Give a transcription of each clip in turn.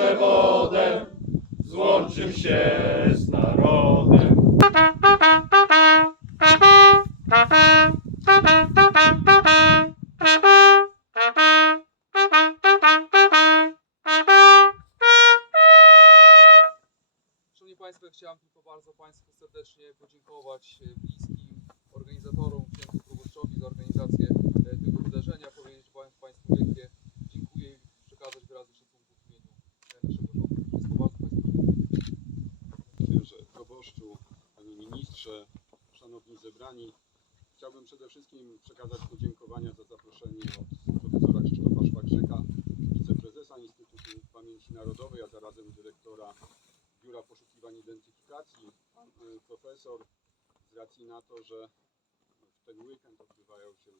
przewodem złączym się z narodem. Szanowni Państwo, chciałem tylko bardzo Państwu serdecznie podziękować e, bliskim organizatorom, księdzu proboszczowi za organizację e, tego wydarzenia, powiedzieć Państwu wielkie dziękuję i przekazać wyrazy szacunku w imieniu e, naszego rządu. Wszystko bardzo Państwu dziękuję. księże proboszczu, panie ministrze, szanowni zebrani. Chciałbym przede wszystkim przekazać podziękowania za zaproszenie od profesora Krzysztofa Szwagrzyka, wiceprezesa Instytutu Pamięci Narodowej, a zarazem dyrektora Biura Poszukiwań Identyfikacji. Pan y, profesor z racji na to, że w ten weekend odbywają się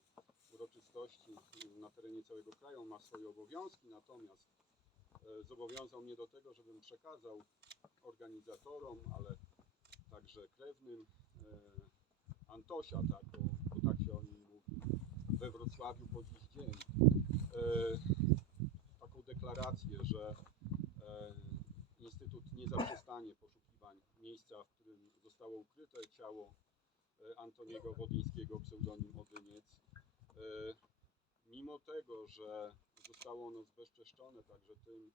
uroczystości na terenie całego kraju, ma swoje obowiązki, natomiast e, zobowiązał mnie do tego, żebym przekazał organizatorom, ale także krewnym e, Antosia, tak, bo, bo tak się o nim mówi we Wrocławiu po dziś dzień. E, taką deklarację, że e, Instytut nie zaprzestanie poszukiwań miejsca, w którym zostało ukryte ciało Antoniego Wodyńskiego, pseudonim Odyniec. Mimo tego, że zostało ono zbezczeszczone także tym,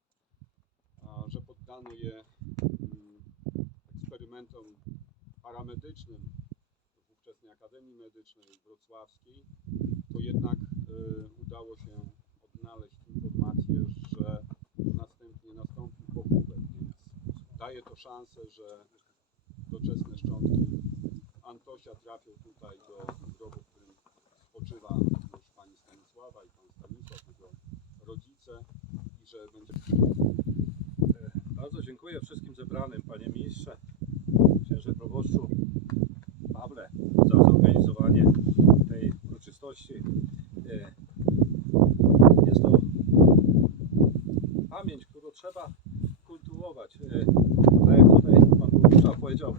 że poddano je eksperymentom paramedycznym w ówczesnej Akademii Medycznej Wrocławskiej, to jednak y, udało się odnaleźć informację, że następnie nastąpił pochówek, więc daje to szansę, że doczesne szczątki Antosia trafią tutaj do grobu, w którym spoczywa już pani Stanisława i pan Stanisław, jego rodzice i że będzie Bardzo dziękuję wszystkim zebranym, panie ministrze, proboszczu, Pawle, za zorganizowanie tej uroczystości. E, Jest to pamięć, którą trzeba kultywować. E, Tak jak tutaj pan burmistrz powiedział,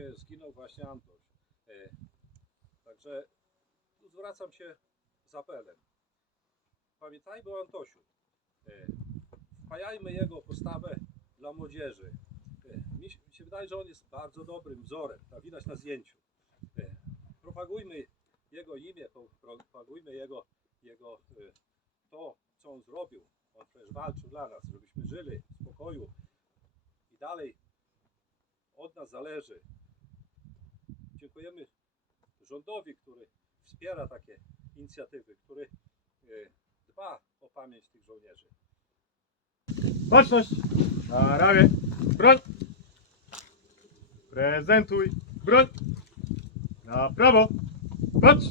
gdzie zginął właśnie Antoś. E, Także tu zwracam się z apelem. Pamiętajmy o Antosiu. E, Wpajajmy jego postawę dla młodzieży. E, Mi się, wydaje, że on jest bardzo dobrym wzorem. To widać na zdjęciu. Propagujmy jego imię, pro- propagujmy jego, jego to, co on zrobił. On przecież walczył dla nas, żebyśmy żyli w spokoju i dalej od nas zależy. Dziękujemy rządowi, który wspiera takie inicjatywy, który e, dba o pamięć tych żołnierzy. Baczność! Na ramię! Broń! Prezentuj broń! Na prawo! Patrz!